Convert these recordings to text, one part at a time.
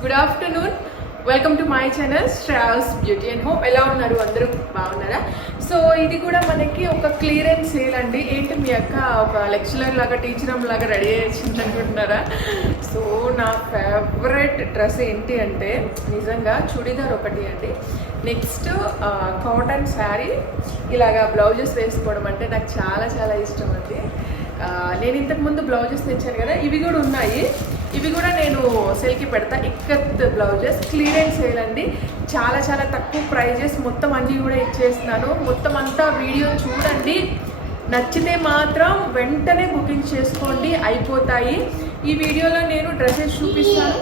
Good afternoon welcome to my channel straws beauty and home ఎలా ఉన్నారు అందరూ? బాగున్నారా? సో ఇది కూడా మనకి ఒక క్లియరెన్స్ సేల్ అండి. ఏంటి మీ అక్క ఒక లెక్చరర్ లాగా టీచర్ లాగా రెడీ చేసింది అనుకుంటున్నారా? సో నా ఫేవరెట్ డ్రెస్ ఏంటి అంటే నిజంగా చుడిదార్ ఒకటి అండి. నెక్స్ట్ కాటన్ శారీ ఇలాగా బ్లౌజెస్ వేసుకోవడం అంటే నాకు చాలా చాలా ఇష్టం అండి. నేను ఇంతకు ముందు బ్లౌజెస్ తెచ్చాను కదా ఇవి కూడా ఉన్నాయి. ఇవి కూడా నేను సేల్కి పెడతా. ఇక్కత్ బ్లౌజెస్. క్లియరెన్స్ సేల్ అండి. చాలా చాలా తక్కువ ప్రైజెస్ మొత్తం అన్నీ కూడా ఇచ్చేస్తున్నాను. మొత్తం అంతా వీడియో చూడండి. నచ్చితే మాత్రం వెంటనే బుకింగ్ చేసుకోండి. అయిపోతాయి. ఈ వీడియోలో నేను డ్రెస్సెస్ చూపిస్తాను.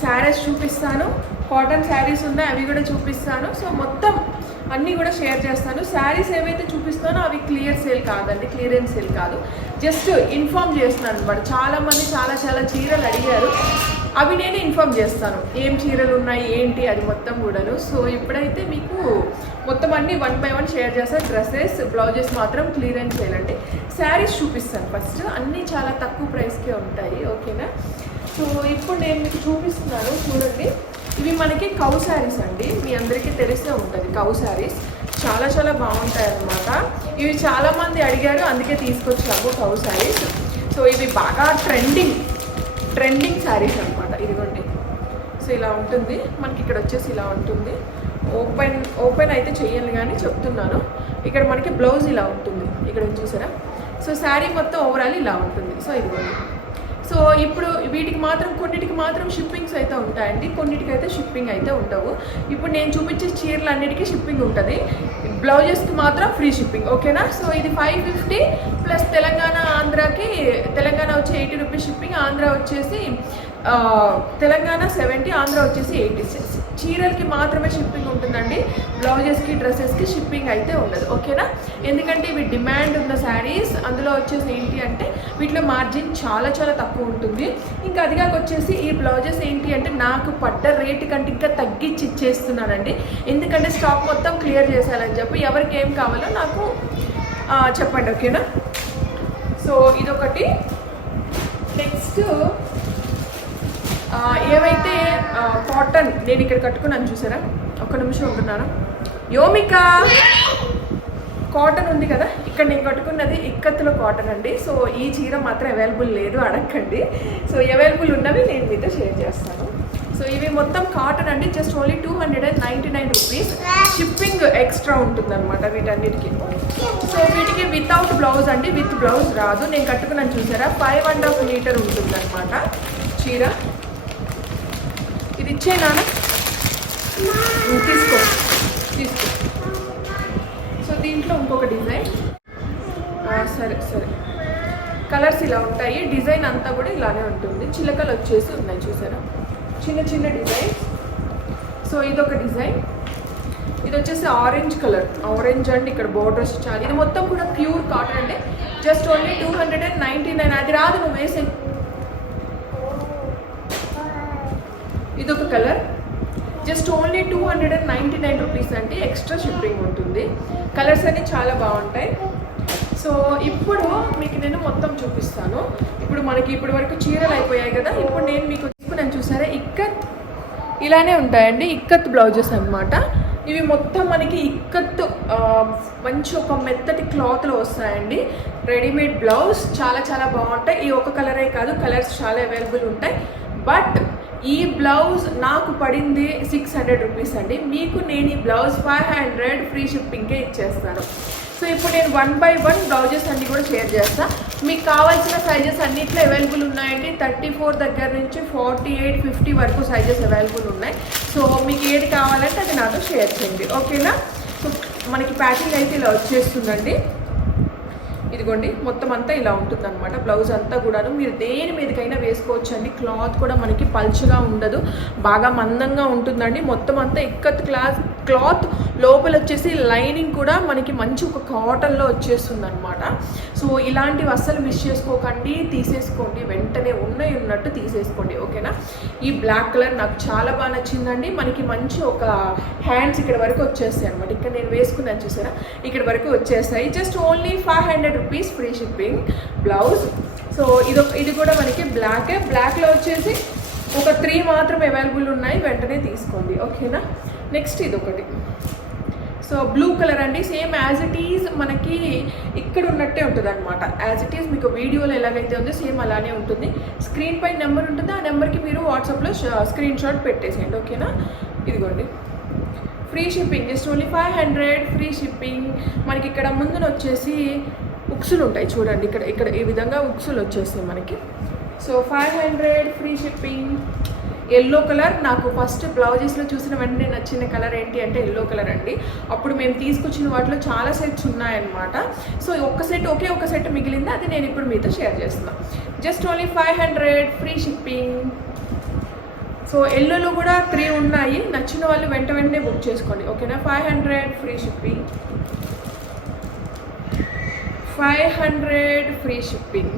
శారీస్ చూపిస్తాను. కాటన్ శారీస్ ఉన్నాయి. అవి కూడా చూపిస్తాను. సో మొత్తం అన్నీ కూడా షేర్ చేస్తాను. శారీస్ ఏవైతే చూపిస్తానో అవి క్లియర్ సేల్ కాదండి క్లియరెన్స్ సేల్ కాదు. జస్ట్ ఇన్ఫామ్ చేస్తున్నాను అనమాట చాలామంది చాలా చాలా చీరలు అడిగారు. అవి నేను ఇన్ఫామ్ చేస్తాను. ఏం చీరలు ఉన్నాయి ఏంటి అది మొత్తం కూడాను. సో ఇప్పుడైతే మీకు మొత్తం అన్ని వన్ బై వన్ షేర్ చేస్తాను డ్రెస్సెస్ బ్లౌజెస్ మాత్రం క్లియరెన్స్ చేయాలండి శారీస్ చూపిస్తాను ఫస్ట్ అన్నీ చాలా తక్కువ ప్రైస్కే ఉంటాయి. ఓకేనా సో ఇప్పుడు నేను మీకు చూపిస్తున్నాను. చూడండి. ఇవి మనకి కౌ శారీస్ అండి. మీ అందరికీ తెలిసే ఉంటుంది కౌ శారీస్ చాలా చాలా బాగుంటాయి అన్నమాట ఇవి చాలామంది అడిగారు అందుకే తీసుకొచ్చాము కౌ శారీస్ సో ఇవి బాగా ట్రెండింగ్ ట్రెండింగ్ శారీస్ అనమాట ఇదిగోండి. సో ఇలా ఉంటుంది. మనకి ఇక్కడ వచ్చేసి ఇలా ఉంటుంది. ఓపెన్ ఓపెన్ అయితే చేయాలి కానీ చెప్తున్నాను. ఇక్కడ మనకి బ్లౌజ్ ఇలా ఉంటుంది. ఇక్కడ చూసారా? సో శారీ మొత్తం ఓవరాల్ ఇలా ఉంటుంది. సో ఇదిగోండి. సో ఇప్పుడు వీటికి మాత్రం కొన్నిటికి మాత్రం షిప్పింగ్స్ అయితే ఉంటాయండి. కొన్నిటికి అయితే షిప్పింగ్ అయితే ఉండవు. ఇప్పుడు నేను చూపించే చీరలు అన్నిటికీ షిప్పింగ్ ఉంటుంది. బ్లౌజెస్కి మాత్రం ఫ్రీ షిప్పింగ్ ఓకేనా? సో ఇది ఫైవ్ ఫిఫ్టీ ప్లస్ తెలంగాణ ఆంధ్రాకి తెలంగాణ వచ్చి ఎయిటీ రూపీస్ షిప్పింగ్ ఆంధ్ర వచ్చేసి తెలంగాణ సెవెంటీ ఆంధ్ర వచ్చేసి ఎయిటీ చీరలకి మాత్రమే షిప్పింగ్ ఉంటుందండి. బ్లౌజెస్కి డ్రెస్సెస్కి షిప్పింగ్ అయితే ఉండదు. ఓకేనా? ఎందుకంటే ఇవి డిమాండ్ ఉన్న శారీస్ అందులో వచ్చేసి ఏంటి అంటే వీటిలో మార్జిన్ చాలా చాలా తక్కువ ఉంటుంది. ఇంకా అదిగాక వచ్చేసి ఈ బ్లౌజెస్ ఏంటి అంటే నాకు పడ్డ రేటు కంటే ఇంకా తగ్గించి ఇచ్చేస్తున్నానండి. ఎందుకంటే స్టాక్ మొత్తం క్లియర్ చేసేయాలని చెప్పి ఎవరికి ఏం కావాలో నాకు చెప్పండి. ఓకేనా? సో ఇదొకటి. నెక్స్ట్ ఏవైతే కాటన్ నేను ఇక్కడ కట్టుకున్నాను చూసారా? ఒక్క నిమిషం ఉంటున్నాను యోమిక! కాటన్ ఉంది కదా? ఇక్కడ నేను కట్టుకున్నది ఇక్కత్తులో కాటన్ అండి. సో ఈ చీర మాత్రం అవైలబుల్ లేదు అడగండి. సో అవైలబుల్ ఉన్నవి నేను మీతో షేర్ చేస్తాను. సో ఇవి మొత్తం కాటన్ అండి. Just only two hundred and ninety nine rupees shipping extra ఉంటుందన్నమాట వీటన్నిటికీ. సో వీటికి వితౌట్ బ్లౌజ్ అండి. విత్ బ్లౌజ్ రాదు. నేను కట్టుకున్నాను చూసారా? ఫైవ్ అండ్ హాఫ్ మీటర్ ఉంటుందన్నమాట చీర. ఇచ్చే నాన్న? తీసుకో. తీసుకో. సో దీంట్లో ఇంకొక డిజైన్. సరే సరే. కలర్స్ ఇలా ఉంటాయి. డిజైన్ అంతా కూడా ఇలానే ఉంటుంది. చిలకలు వచ్చేసి ఉన్నాయి చూసారా? చిన్న చిన్న డిజైన్ సో ఇదొక డిజైన్. ఇది వచ్చేసి ఆరెంజ్ కలర్. ఆరెంజ్ అండ్ ఇక్కడ బోర్డర్స్ చాలా. ఇది మొత్తం కూడా ప్యూర్ కాటన్ అంటే just only two hundred and ninety nine. అది రాదు నువ్వు వేసే ఇదొక colour. Just only two hundred and ninety nine rupees అంటే ఎక్స్ట్రా షిప్పింగ్ ఉంటుంది. కలర్స్ అన్ని చాలా బాగుంటాయి. సో ఇప్పుడు మీకు నేను మొత్తం చూపిస్తాను. ఇప్పుడు మనకి ఇప్పటి వరకు చీరలు అయిపోయాయి కదా. ఇప్పుడు నేను మీకు నేను చూసారా? ఇక్కత్ ఇలానే ఉంటాయండి. ఇక్కత్ బ్లౌజెస్ అన్నమాట. ఇవి మొత్తం మనకి ఇక్కత్ మంచి ఒక మెత్తటి క్లాత్లో వస్తాయండి. రెడీమేడ్ బ్లౌజ్ చాలా చాలా బాగుంటాయి. ఈ ఒక కలరే కాదు. కలర్స్ చాలా అవైలబుల్ ఉంటాయి. బట్ ఈ బ్లౌజ్ నాకు పడింది సిక్స్ హండ్రెడ్ రూపీస్ అండి. మీకు నేను ఈ బ్లౌజ్ ఫైవ్ హండ్రెడ్ ఫ్రీ షిప్పింగ్కే ఇచ్చేస్తాను. సో ఇప్పుడు నేను వన్ బై వన్ బ్లౌజెస్ అన్నీ కూడా షేర్ చేస్తాను మీకు కావాల్సిన సైజెస్ అన్నిట్లో అవైలబుల్ ఉన్నాయండి. థర్టీ ఫోర్ దగ్గర నుంచి ఫార్టీ ఎయిట్ ఫిఫ్టీ వరకు సైజెస్ అవైలబుల్ ఉన్నాయి. సో మీకు ఏది కావాలంటే అది నాతో షేర్ చేయండి. ఓకేనా? సో మనకి ప్యాకింగ్ అయితే ఇలా వచ్చేస్తుందండి. ఇదిగోండి మొత్తం అంతా ఇలా ఉంటుంది అనమాట బ్లౌజ్ అంతా కూడాను మీరు దేని మీదకైనా వేసుకోవచ్చు అండి క్లాత్ కూడా మనకి పల్చగా ఉండదు. బాగా మందంగా ఉంటుందండి. మొత్తం అంతా ఇక్కత్ క్లాత్ క్లాత్ లోపల వచ్చేసి లైనింగ్ కూడా మనకి మంచి ఒక కాటన్లో వచ్చేస్తుంది అనమాట సో ఇలాంటివి అస్సలు మిస్ చేసుకోకండి. తీసేసుకోండి. వెంటనే ఉన్నాయి ఉన్నట్టు తీసేసుకోండి. ఓకేనా? ఈ బ్లాక్ కలర్ నాకు చాలా బాగా నచ్చిందండి. మనకి మంచి ఒక హ్యాండ్స్ ఇక్కడ వరకు వచ్చేస్తాయి అనమాట ఇక్కడ నేను వేసుకున్నాను చూసారా? ఇక్కడ వరకు వచ్చేస్తాయి. Just only five hundred rupees free shipping blouse. So ఇది ఇది కూడా మనకి బ్లాకే. బ్లాక్లో వచ్చేసి ఒక త్రీ మాత్రం అవైలబుల్ ఉన్నాయి. వెంటనే తీసుకోండి. ఓకేనా? నెక్స్ట్ ఇది ఒకటి సో బ్లూ కలర్ అండి. సేమ్ యాజ్ ఇట్ ఈజ్ మనకి ఇక్కడ ఉన్నట్టే ఉంటుంది అనమాట యాజ్ ఇట్ ఈజ్ మీకు వీడియోలో ఎలాగైతే ఉందో సేమ్ అలానే ఉంటుంది. స్క్రీన్ పై నెంబర్ ఉంటుంది? ఆ నెంబర్కి మీరు వాట్సాప్లో స్క్రీన్ షాట్ పెట్టేసేయండి. ఓకేనా ఇదిగోండి. Free shipping just only five hundred free shipping మనకి ఇక్కడ ముందున వచ్చేసి ఉక్సులు ఉంటాయి చూడండి. ఇక్కడ ఇక్కడ ఈ విధంగా ఉక్సులు వచ్చేస్తాయి మనకి. So five hundred free shipping yellow colour. నాకు ఫస్ట్ బ్లౌజెస్లో చూసిన వెంటనే నచ్చిన కలర్ ఏంటి అంటే ఎల్లో కలర్ అండి. అప్పుడు మేము తీసుకొచ్చిన వాటిలో చాలా సెట్స్ ఉన్నాయన్నమాట. సో ఒక్క సెట్ ఒకే ఒక సెట్ మిగిలింది. అది నేను ఇప్పుడు మీతో షేర్ చేస్తున్నాను just only five hundred free shipping. So ఎల్లోలో కూడా త్రీ ఉన్నాయి. నచ్చిన వాళ్ళు వెంట వెంటనే బుక్ చేసుకోండి. ఓకేనా? Five hundred free shipping. Five hundred free shipping.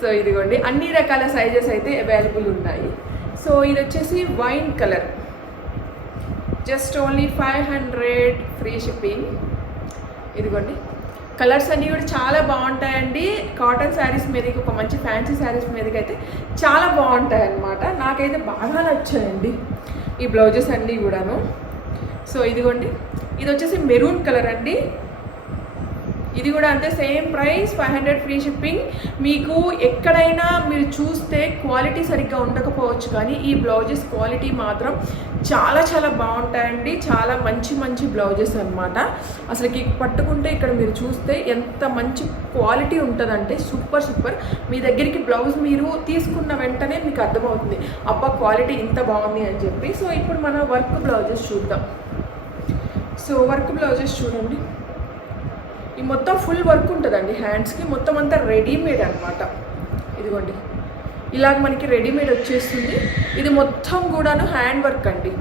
So ఇదిగోండి. అన్ని రకాల సైజెస్ అయితే అవైలబుల్ ఉన్నాయి. సో ఇది వచ్చేసి wine colour. Just only five hundred free shipping ఇదిగోండి. కలర్స్ అన్నీ కూడా చాలా బాగుంటాయండి. కాటన్ శారీస్ మీదకి ఒక మంచి ఫ్యాన్సీ శారీస్ మీదకి అయితే చాలా బాగుంటాయి అన్నమాట నాకైతే బాగా నచ్చాయండి ఈ బ్లౌజెస్ అన్నీ కూడాను. సో ఇదిగోండి. ఇది వచ్చేసి మెరూన్ కలర్ అండి. ఇది కూడా అంతే same price five hundred free shipping. మీకు ఎక్కడైనా మీరు చూస్తే క్వాలిటీ సరిగ్గా ఉండకపోవచ్చు కానీ ఈ బ్లౌజెస్ క్వాలిటీ మాత్రం చాలా చాలా బాగుంటాయండి. చాలా మంచి మంచి బ్లౌజెస్ అనమాట అసలుకి పట్టుకుంటే ఇక్కడ మీరు చూస్తే ఎంత మంచి క్వాలిటీ ఉంటుందంటే సూపర్ సూపర్. మీ దగ్గరికి బ్లౌజ్ మీరు తీసుకున్న వెంటనే మీకు అర్థమవుతుంది అబ్బా క్వాలిటీ ఇంత బాగుంది అని చెప్పి. సో ఇప్పుడు మన వర్క్ బ్లౌజెస్ చూద్దాం. సో వర్క్ బ్లౌజెస్ చూడండి. మొత్తం ఫుల్ వర్క్ ఉంటుందండి. హ్యాండ్స్కి మొత్తం అంతా రెడీమేడ్ అనమాట ఇదిగోండి. ఇలాగ మనకి రెడీమేడ్ వచ్చేస్తుంది. ఇది మొత్తం కూడాను హ్యాండ్ వర్క్ అండి.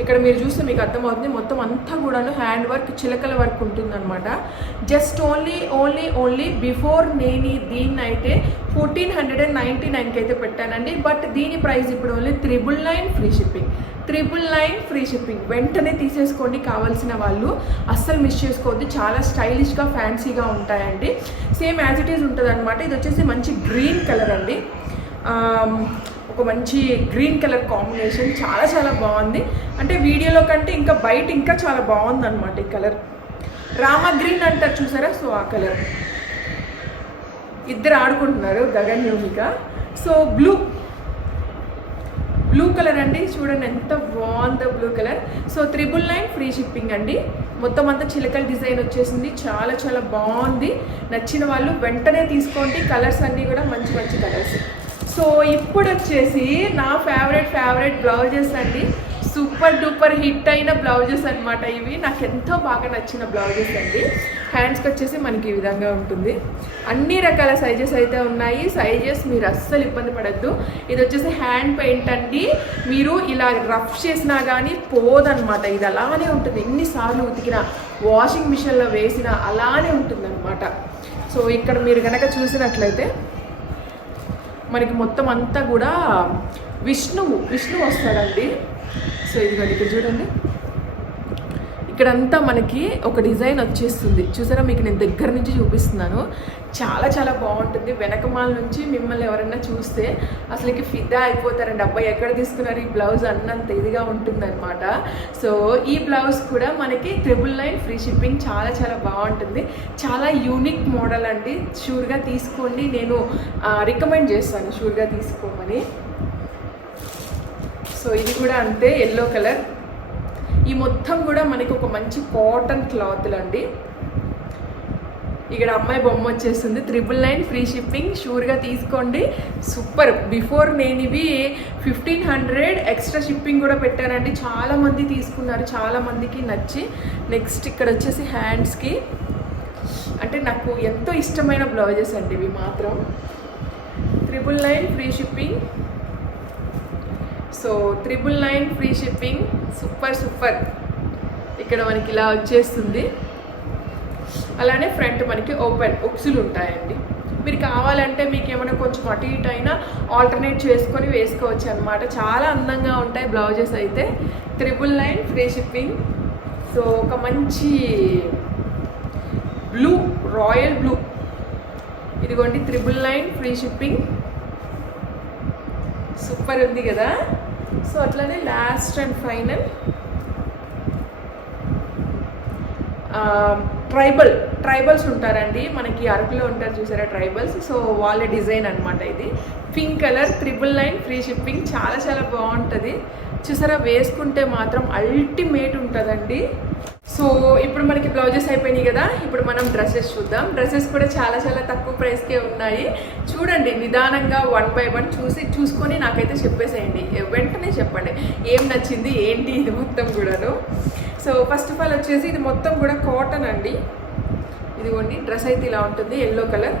ఇక్కడ మీరు చూస్తే మీకు అర్థమవుతుంది. మొత్తం అంతా కూడాను హ్యాండ్ వర్క్ చిలకల వర్క్ ఉంటుందన్నమాట. Just only only only before నేను దీన్ని అయితే ఫోర్టీన్ హండ్రెడ్ అండ్ నైంటీ నైన్కి అయితే పెట్టానండి. బట్ దీని ప్రైస్ ఇప్పుడు only triple nine free shipping. Triple nine free shipping. వెంటనే తీసేసుకోండి కావాల్సిన వాళ్ళు. అస్సలు మిస్ చేసుకోవద్దు. చాలా స్టైలిష్గా ఫ్యాన్సీగా ఉంటాయండి. సేమ్ యాజ్ ఇట్ ఈజ్ ఉంటుంది అనమాట ఇది వచ్చేసి మంచి గ్రీన్ కలర్ అండి. ఒక మంచి గ్రీన్ కలర్ కాంబినేషన్. చాలా చాలా బాగుంది. అంటే వీడియోలో కంటే ఇంకా బయట ఇంకా చాలా బాగుంది అనమాట ఈ కలర్. రామ గ్రీన్ అంటారు చూసారా? సో ఆ కలర్. ఇద్దరు ఆడుకుంటున్నారు Gagan Yomika. So blue. Blue colour అండి. చూడండి ఎంత బాగుందో blue colour. So triple nine free shipping అండి. మొత్తం అంతా చిలకల డిజైన్ వచ్చేసింది. చాలా చాలా బాగుంది. నచ్చిన వాళ్ళు వెంటనే తీసుకోండి. కలర్స్ అన్నీ కూడా మంచి మంచి కలర్స్. సో ఇప్పుడు వచ్చేసి నా ఫేవరెట్ ఫేవరెట్ బ్లౌజెస్ అండి. సూపర్ డూపర్ హిట్ అయిన బ్లౌజెస్ అనమాట ఇవి. నాకు ఎంతో బాగా నచ్చిన బ్లౌజెస్ అండి. హ్యాండ్స్కి వచ్చేసి మనకి ఈ విధంగా ఉంటుంది. అన్ని రకాల సైజెస్ అయితే ఉన్నాయి. సైజెస్ మీరు అస్సలు ఇబ్బంది పడద్దు. ఇది వచ్చేసి హ్యాండ్ పెయింట్ అండి. మీరు ఇలా రఫ్ చేసినా కానీ పోదనమాట ఇది అలానే ఉంటుంది. ఎన్నిసార్లు ఉతికినా వాషింగ్ మిషన్లో వేసినా అలానే ఉంటుందన్నమాట. సో ఇక్కడ మీరు కనుక చూసినట్లయితే మనకి మొత్తం అంతా కూడా విష్ణువు విష్ణువు వస్తాడండి. సో ఇదిగోండి ఇక్కడ చూడండి. ఇక్కడంతా మనకి ఒక డిజైన్ వచ్చేస్తుంది. చూసారా? మీకు నేను దగ్గర నుంచి చూపిస్తున్నాను. చాలా చాలా బాగుంటుంది. వెనకమాల నుంచి మిమ్మల్ని ఎవరైనా చూస్తే అసలుకి ఫిదా అయిపోతారండి. అబ్బాయి ఎక్కడ తీసుకున్నారు ఈ బ్లౌజ్ అన్నంత ఇదిగా ఉంటుందన్నమాట. సో ఈ బ్లౌజ్ కూడా మనకి ట్రిపుల్ నైన్ ఫ్రీ షిప్పింగ్ చాలా చాలా బాగుంటుంది. చాలా యూనిక్ మోడల్ అండి. షూర్గా తీసుకోండి. నేను రికమెండ్ చేస్తాను షూర్గా తీసుకోమని. సో ఇది కూడా అంతే. Yellow colour. ఈ మొత్తం కూడా మనకి ఒక మంచి కాటన్ క్లాత్లు అండి ఇక్కడ అమ్మాయి బొమ్మ వచ్చేస్తుంది త్రిబుల్ నైన్ ఫ్రీ షిప్పింగ్ షూర్గా తీసుకోండి. సూపర్ బిఫోర్ నేను ఇవి ఫిఫ్టీన్ హండ్రెడ్ ఎక్స్ట్రా షిప్పింగ్ కూడా పెట్టానండి. చాలామంది తీసుకున్నారు. చాలామందికి నచ్చి. నెక్స్ట్ ఇక్కడ వచ్చేసి హ్యాండ్స్కి అంటే నాకు ఎంతో ఇష్టమైన బ్లౌజెస్ అండి ఇవి మాత్రం. Triple nine free shipping so triple nine free shipping super super ఇక్కడ మనకి ఇలా వచ్చేస్తుంది. అలానే ఫ్రంట్ మనకి ఓపెన్ ఉక్సులు ఉంటాయండి. మీరు కావాలంటే మీకు ఏమైనా కొంచెం అటు ఇటు అయినా ఆల్టర్నేట్ చేసుకొని వేసుకోవచ్చు అనమాట చాలా అందంగా ఉంటాయి బ్లౌజెస్ అయితే. Triple nine free shipping so ఒక మంచి బ్లూ రాయల్ బ్లూ ఇదిగోండి triple nine free shipping super ఉంది కదా? సో అట్లనే last and final tribal tribals ఉంటారండి. మనకి అరకులో ఉంటారు చూసారా ట్రైబల్స్ సో వాళ్ళ డిజైన్ అనమాట ఇది. Pink colour triple nine free shipping చాలా చాలా బాగుంటుంది. చూసారా వేసుకుంటే మాత్రం అల్టిమేట్ ఉంటుందండి. సో ఇప్పుడు మనకి బ్లౌజెస్ అయిపోయినాయి కదా ఇప్పుడు మనం డ్రెస్సెస్ చూద్దాం. డ్రెస్సెస్ కూడా చాలా చాలా తక్కువ ప్రైస్కే ఉన్నాయి. చూడండి నిదానంగా వన్ బై వన్ చూసి చూసుకొని నాకైతే చెప్పేసేయండి. వెంటనే చెప్పండి ఏం నచ్చింది ఏంటి ఇది మొత్తం కూడాను? సో ఫస్ట్ ఆఫ్ ఆల్ వచ్చేసి ఇది మొత్తం కూడా కాటన్ అండి. ఇదిగోండి డ్రెస్ అయితే ఇలా ఉంటుంది ఎల్లో కలర్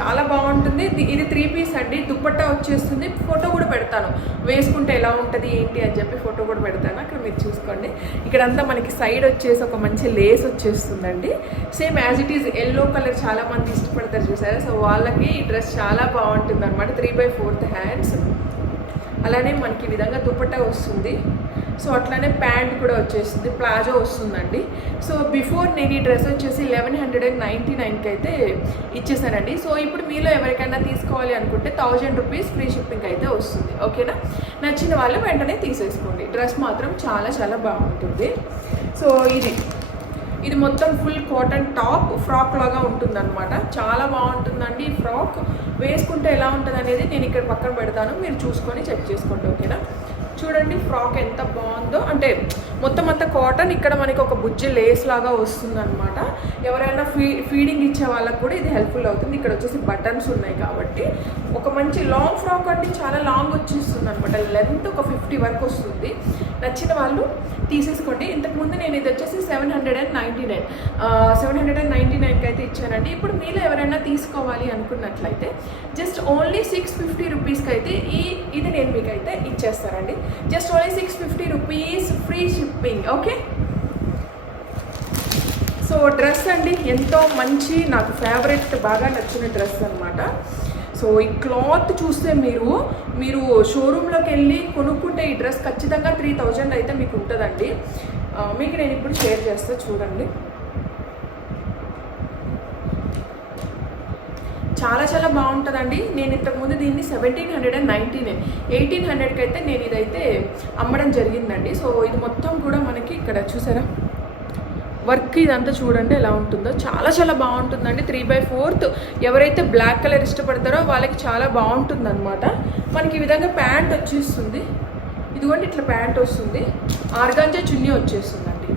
చాలా బాగుంటుంది. ఇది- త్రీ పీస్ అండి. దుప్పట్టా వచ్చేస్తుంది. ఫోటో కూడా పెడతాను. వేసుకుంటే ఎలా ఉంటుంది ఏంటి అని చెప్పి ఫోటో కూడా పెడతాను. అక్కడ మీరు చూసుకోండి. ఇక్కడంతా మనకి సైడ్ వచ్చేసి ఒక మంచి లేస్ వచ్చేస్తుందండి. Same as it is yellow colour చాలా మంది ఇష్టపడతారు చూసారా? సో వాళ్ళకి ఈ డ్రెస్ చాలా బాగుంటుంది అనమాట త్రీ బై ఫోర్త్ హ్యాండ్స్ అలానే మనకి ఈ విధంగా దుప్పట్టా వస్తుంది. సో అట్లానే ప్యాంట్ కూడా వచ్చేస్తుంది ప్లాజో వస్తుందండి. సో బిఫోర్ నేను ఈ డ్రెస్ వచ్చేసి లెవెన్ హండ్రెడ్ అండ్ నైంటీ నైన్కి అయితే ఇచ్చేసానండి. సో ఇప్పుడు మీలో ఎవరికైనా తీసుకోవాలి అనుకుంటే థౌజండ్ రూపీస్ ఫ్రీ షిప్పింగ్ అయితే వస్తుంది. ఓకేనా? నచ్చిన వాళ్ళు వెంటనే తీసేసుకోండి. డ్రెస్ మాత్రం చాలా చాలా బాగుంటుంది. సో ఇది ఇది మొత్తం ఫుల్ కాటన్ టాప్ ఫ్రాక్ లాగా ఉంటుందన్నమాట. చాలా బాగుంటుందండి ఈ ఫ్రాక్. వేసుకుంటే ఎలా ఉంటుంది అనేది నేను ఇక్కడ పక్కన పెడతాను. మీరు చూసుకొని చెక్ చేసుకోండి. ఓకేనా? చూడండి ఫ్రాక్ ఎంత బాగుందో. అంటే మొత్తం అంతా కాటన్ ఇక్కడ మనకి ఒక బుజ్జి లేస్ లాగా వస్తుంది అనమాట ఎవరైనా ఫీ ఫీడింగ్ ఇచ్చే వాళ్ళకి కూడా ఇది హెల్ప్ఫుల్ అవుతుంది. ఇక్కడ వచ్చేసి బటన్స్ ఉన్నాయి కాబట్టి. ఒక మంచి లాంగ్ ఫ్రాక్ అంటే చాలా లాంగ్ వచ్చేస్తుంది అనమాట లెంత్ ఒక ఫిఫ్టీ వరకు వస్తుంది. నచ్చిన వాళ్ళు తీసేసుకోండి. ఇంతకుముందు నేను ఇది వచ్చేసి seven hundred and ninety nine seven hundred and ninety నైన్కి అయితే ఇచ్చానండి. ఇప్పుడు మీరు ఎవరైనా తీసుకోవాలి అనుకున్నట్లయితే జస్ట్ ఓన్లీ సిక్స్ ఫిఫ్టీ రూపీస్కి అయితే ఈ ఇది నేను మీకు అయితే ఇచ్చేస్తానండి just only six fifty rupees free shipping okay so dress అండి ఎంతో మంచి నాకు ఫేవరెట్ బాగా నచ్చిన డ్రెస్ అనమాట సో ఈ క్లాత్ చూస్తే మీరు మీరు షోరూంలోకి వెళ్ళి కొనుక్కుంటే ఈ డ్రెస్ ఖచ్చితంగా త్రీ థౌజండ్ అయితే మీకు ఉంటుందండి. మీకు నేను ఇప్పుడు షేర్ చేస్తా చూడండి. చాలా చాలా బాగుంటుందండి. నేను ఇంతకుముందు దీన్ని seventeen hundred and nineteen nine eighteen హండ్రెడ్కి అయితే నేను ఇదైతే అమ్మడం జరిగిందండి. సో ఇది మొత్తం కూడా మనకి ఇక్కడ చూసారా? వర్క్ ఇదంతా చూడండి ఎలా ఉంటుందో. చాలా చాలా బాగుంటుందండి. త్రీ బై ఫోర్త్ ఎవరైతే బ్లాక్ కలర్ ఇష్టపడతారో వాళ్ళకి చాలా బాగుంటుంది అనమాట మనకి ఈ విధంగా ప్యాంట్ వచ్చేస్తుంది. ఇదిగోండి ఇట్లా ప్యాంట్ వస్తుంది. ఆర్గాంజా చున్నీ వచ్చేస్తుందండి.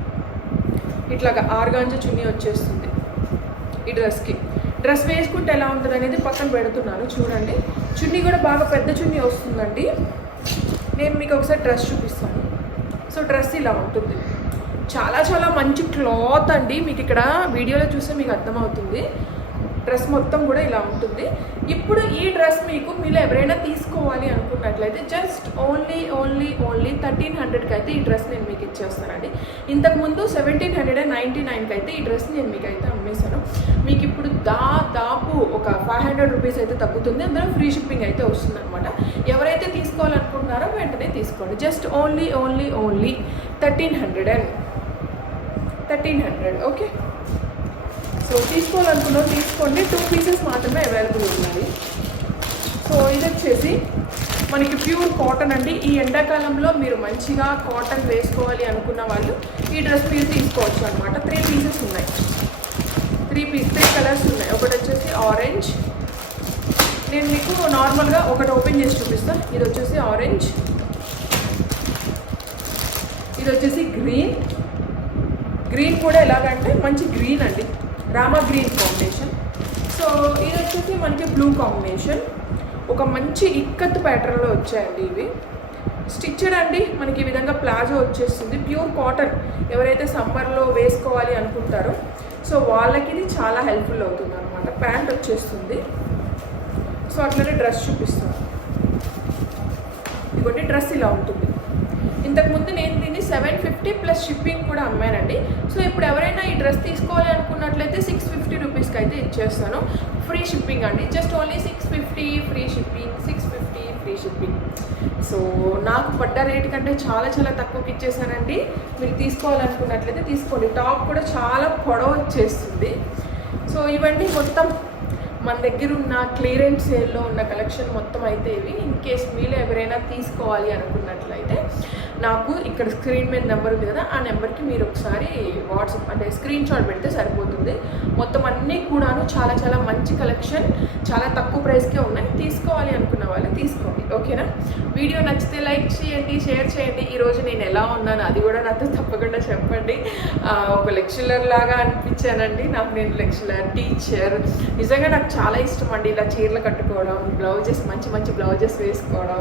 ఇట్లాగా ఆర్గాంజా చున్నీ వచ్చేస్తుంది ఈ డ్రెస్కి. డ్రెస్ వేసుకుంటే ఎలా ఉంటుంది అనేది పక్కన పెడుతున్నాను చూడండి. చున్నీ కూడా బాగా పెద్ద చున్నీ వస్తుందండి. నేను మీకు ఒకసారి డ్రెస్ చూపిస్తాను. సో డ్రెస్ ఇలా ఉంటుంది. చాలా చాలా మంచి క్లాత్ అండి. మీకు ఇక్కడ వీడియోలో చూస్తే మీకు అర్థమవుతుంది. డ్రెస్ మొత్తం కూడా ఇలా ఉంటుంది. ఇప్పుడు ఈ డ్రెస్ మీకు మీరు ఎవరైనా తీసుకోవాలి అనుకున్నట్లయితే just only only only thirteen హండ్రెడ్కి అయితే ఈ డ్రెస్ నేను మీకు ఇచ్చేస్తానండి. ఇంతకుముందు సెవెంటీన్ హండ్రెడ్ అండ్ నైంటీ నైన్కి అయితే ఈ డ్రెస్ నేను మీకు అయితే అమ్మేశాను. మీకు ఇప్పుడు దాదాపు ఒక ఫైవ్ హండ్రెడ్ రూపీస్ అయితే తగ్గుతుంది. అందులో ఫ్రీ షిప్పింగ్ అయితే వస్తుందన్నమాట. ఎవరైతే తీసుకోవాలనుకుంటున్నారో వెంటనే తీసుకోండి. Just only only only thirteen hundred and thirteen hundred okay? So తీసుకోవాలనుకున్నా తీసుకోండి. టూ పీసెస్ మాత్రమే అవైలబుల్ ఉన్నాయి. సో ఇది వచ్చేసి మనకి ప్యూర్ కాటన్ అండి. ఈ ఎండాకాలంలో మీరు మంచిగా కాటన్ వేసుకోవాలి అనుకున్న వాళ్ళు ఈ డ్రెస్ మీరు తీసుకోవచ్చు అనమాట త్రీ పీసెస్ ఉన్నాయి. త్రీ పీస్ త్రీ కలర్స్ ఉన్నాయి. ఒకటి వచ్చేసి ఆరెంజ్ నేను మీకు నార్మల్గా ఒకటి ఓపెన్ చేసి చూపిస్తాను ఇది వచ్చేసి ఆరెంజ్ ఇది వచ్చేసి గ్రీన్ గ్రీన్ కూడా ఎలాగంటే మంచి గ్రీన్ అండి. Rama green combination. సో ఇది వచ్చేసి మనకి బ్లూ కాంబినేషన్. ఒక మంచి ఇక్కత్ ప్యాటర్న్లో వచ్చాయండి ఇవి. స్టిచ్డ్ అండి మనకి ఈ విధంగా ప్లాజో వచ్చేస్తుంది. ప్యూర్ కాటన్ ఎవరైతే సమ్మర్లో వేసుకోవాలి అనుకుంటారో సో వాళ్ళకి ఇది చాలా హెల్ప్ఫుల్ అవుతుంది అనమాట ప్యాంట్ వచ్చేస్తుంది. సో అట్లనే డ్రెస్ చూపిస్తాను. ఇదిగోండి డ్రెస్ ఇలా ఉంటుంది. ఇంతకుముందు నేను దీన్ని సెవెన్ ఫిఫ్టీ ప్లస్ షిప్పింగ్ కూడా అమ్మానండి. సో ఇప్పుడు ఎవరైనా ఈ డ్రెస్ తీసుకోవాలి అనుకున్నట్లయితే సిక్స్ ఫిఫ్టీ రూపీస్కి అయితే ఇచ్చేస్తాను. ఫ్రీ షిప్పింగ్ అండి. Just only six fifty free shipping six fifty free shipping so నాకు పడ్డ రేట్ కంటే చాలా చాలా తక్కువకి ఇచ్చేసానండి మీరు తీసుకోవాలనుకున్నట్లయితే తీసుకోండి. టాప్ కూడా చాలా పొడవు వచ్చేస్తుంది. సో ఇవన్నీ మొత్తం మన దగ్గర ఉన్న క్లియరెన్స్ సేల్లో ఉన్న కలెక్షన్ మొత్తం అయితే ఇవి. ఇన్ కేస్ మీలో ఎవరైనా తీసుకోవాలి అనుకున్నట్లయితే. నాకు ఇక్కడ స్క్రీన్ మీద నెంబర్ ఉంది కదా ఆ నెంబర్కి మీరు ఒకసారి వాట్సాప్ అంటే స్క్రీన్ షాట్ పెడితే సరిపోతుంది. మొత్తం అన్నీ కూడాను చాలా చాలా మంచి కలెక్షన్ చాలా తక్కువ ప్రైస్కే ఉన్నాయి. తీసుకోవాలి అనుకున్న వాళ్ళు తీసుకోండి. ఓకేనా వీడియో నచ్చితే లైక్ చేయండి షేర్ చేయండి. ఈరోజు నేను ఎలా ఉన్నాను అది కూడా నాతో తప్పకుండా చెప్పండి. ఒక లెక్చరర్ లాగా అనిపించానండి నాకు నేను లెక్చరర్ టీచర్. నిజంగా నాకు చాలా ఇష్టం అండి ఇలా చీరలు కట్టుకోవడం బ్లౌజెస్ మంచి మంచి బ్లౌజెస్ వేసుకోవడం.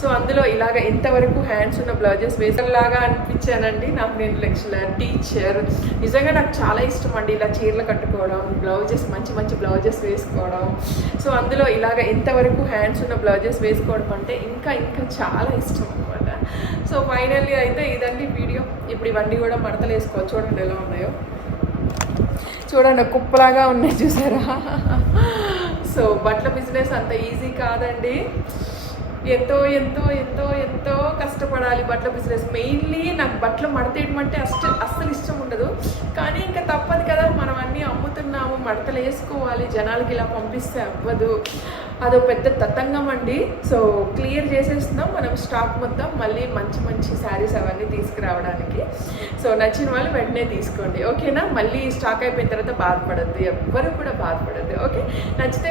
సో అందులో ఇలాగ ఇంతవరకు హ్యాండ్స్ ఉన్న బ్లౌజెస్ వేసేలాగా అనిపించానండి. నాకు నేను లెక్చరర్ టీచర్. నిజంగా నాకు చాలా ఇష్టం అండి ఇలా చీరలు కట్టుకోవడం బ్లౌజెస్ మంచి మంచి బ్లౌజెస్ వేసుకోవడం. సో అందులో ఇలాగ ఇంతవరకు హ్యాండ్స్ ఉన్న బ్లౌజెస్ వేసుకోవడం అంటే ఇంకా ఇంకా చాలా ఇష్టం అనమాట సో ఫైనల్లీ అయితే ఇదండి వీడియో. ఇప్పుడు ఇవన్నీ కూడా మడతలు వేసుకోవచ్చు చూడండి ఎలా ఉన్నాయో. చూడండి కుప్పలాగా ఉన్నాయి చూసారా? సో బట్టల బిజినెస్ అంత ఈజీ కాదండి. ఎంతో ఎంతో ఎంతో ఎంతో కష్టపడాలి బట్టల బిజినెస్ మెయిన్లీ నాకు బట్టలు మడతేయడం అంటే అస్సలు అస్సలు ఇష్టం ఉండదు. కానీ ఇంకా తప్పదు కదా మనం అన్నీ అమ్ముతున్నాము మడతలు వేసుకోవాలి జనాలకి ఇలా పంపిస్తే అవ్వదు. అదో పెద్ద తతంగం అండి. సో క్లియర్ చేసేస్తున్నాం. మనం స్టాక్ మొత్తం మళ్ళీ మంచి మంచి శారీస్ అవన్నీ తీసుకురావడానికి. సో నచ్చిన వాళ్ళు వెంటనే తీసుకోండి. ఓకేనా మళ్ళీ స్టాక్ అయిపోయిన తర్వాత బాధపడద్దు. ఎవ్వరు కూడా బాధపడద్దు. ఓకే నచ్చితే